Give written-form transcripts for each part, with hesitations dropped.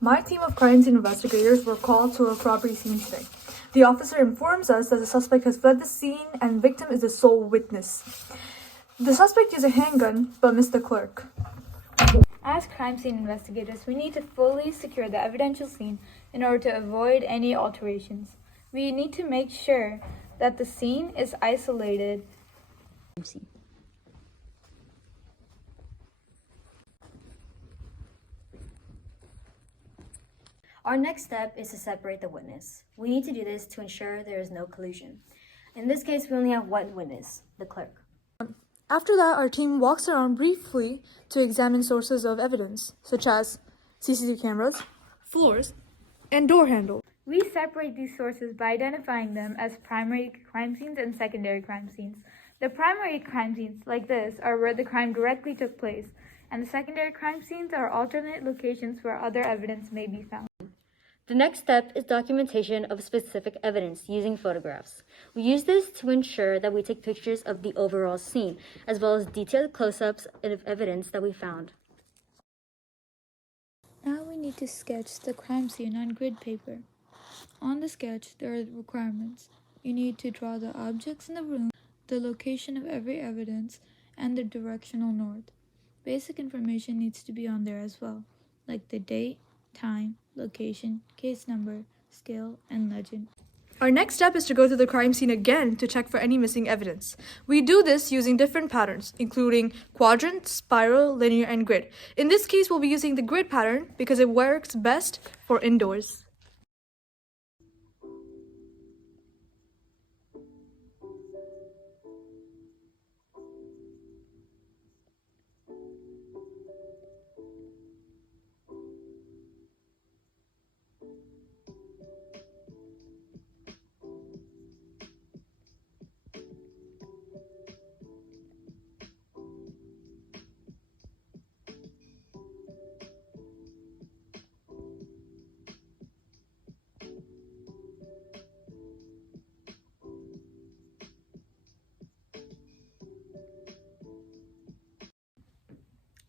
My team of crime scene investigators were called to a property scene today. The officer informs us that the suspect has fled the scene and victim is the sole witness. The suspect used a handgun but missed the clerk. As crime scene investigators, we need to fully secure the evidential scene in order to avoid any alterations. We need to make sure that the scene is isolated. Our next step is to separate the witness. We need to do this to ensure there is no collusion. In this case, we only have one witness, the clerk. After that, our team walks around briefly to examine sources of evidence, such as CCTV cameras, floors, and door handle. We separate these sources by identifying them as primary crime scenes and secondary crime scenes. The primary crime scenes, like this, are where the crime directly took place, and the secondary crime scenes are alternate locations where other evidence may be found. The next step is documentation of specific evidence using photographs. We use this to ensure that we take pictures of the overall scene, as well as detailed close-ups of evidence that we found. Now we need to sketch the crime scene on grid paper. On the sketch, there are requirements. You need to draw the objects in the room, the location of every evidence, and the directional north. Basic information needs to be on there as well, like the date, time, location, case number, scale, and legend. Our next step is to go to the crime scene again to check for any missing evidence. We do this using different patterns, including quadrant, spiral, linear, and grid. In this case, we'll be using the grid pattern because it works best for indoors.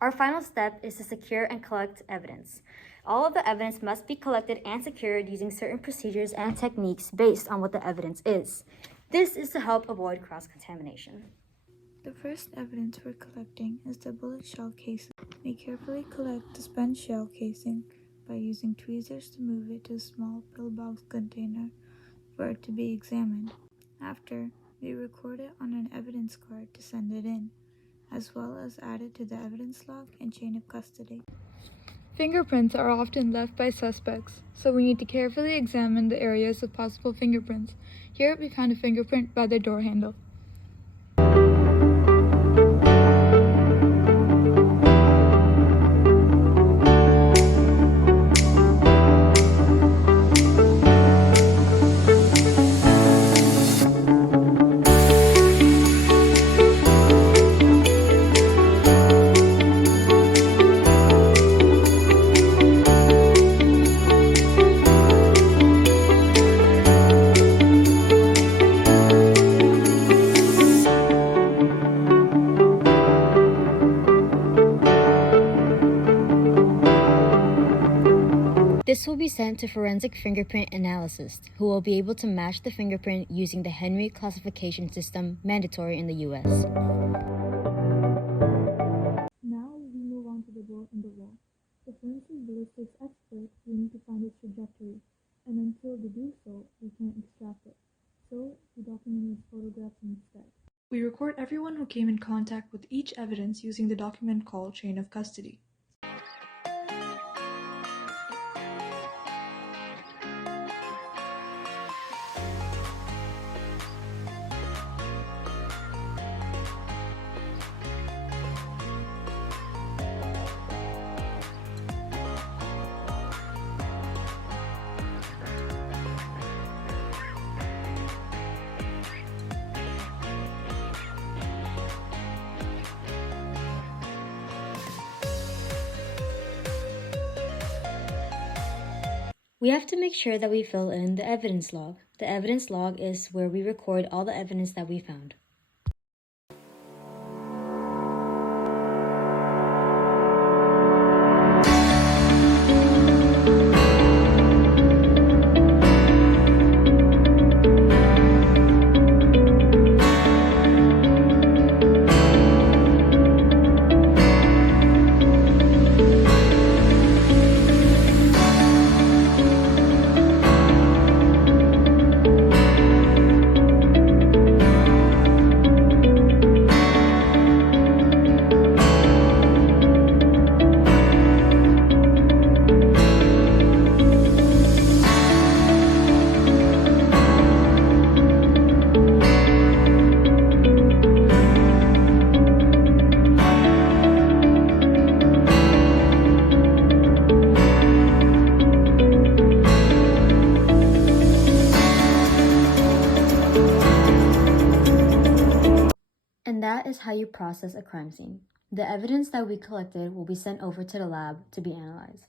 Our final step is to secure and collect evidence. All of the evidence must be collected and secured using certain procedures and techniques based on what the evidence is. This is to help avoid cross-contamination. The first evidence we're collecting is the bullet shell casing. We carefully collect the spent shell casing by using tweezers to move it to a small pillbox container for it to be examined. After, we record it on an evidence card to send it in, as well as add it to the evidence log and chain of custody. Fingerprints are often left by suspects, so we need to carefully examine the areas of possible fingerprints. Here we found a fingerprint by the door handle. This will be sent to forensic fingerprint analysts, who will be able to match the fingerprint using the Henry classification system mandatory in the US. Now we move on to the door in the wall. The forensic ballistics expert will need to find its trajectory, and until they do so, we can't extract it. So we document its photographs instead. We record everyone who came in contact with each evidence using the document called chain of custody. We have to make sure that we fill in the evidence log. The evidence log is where we record all the evidence that we found. That is how you process a crime scene. The evidence that we collected will be sent over to the lab to be analyzed.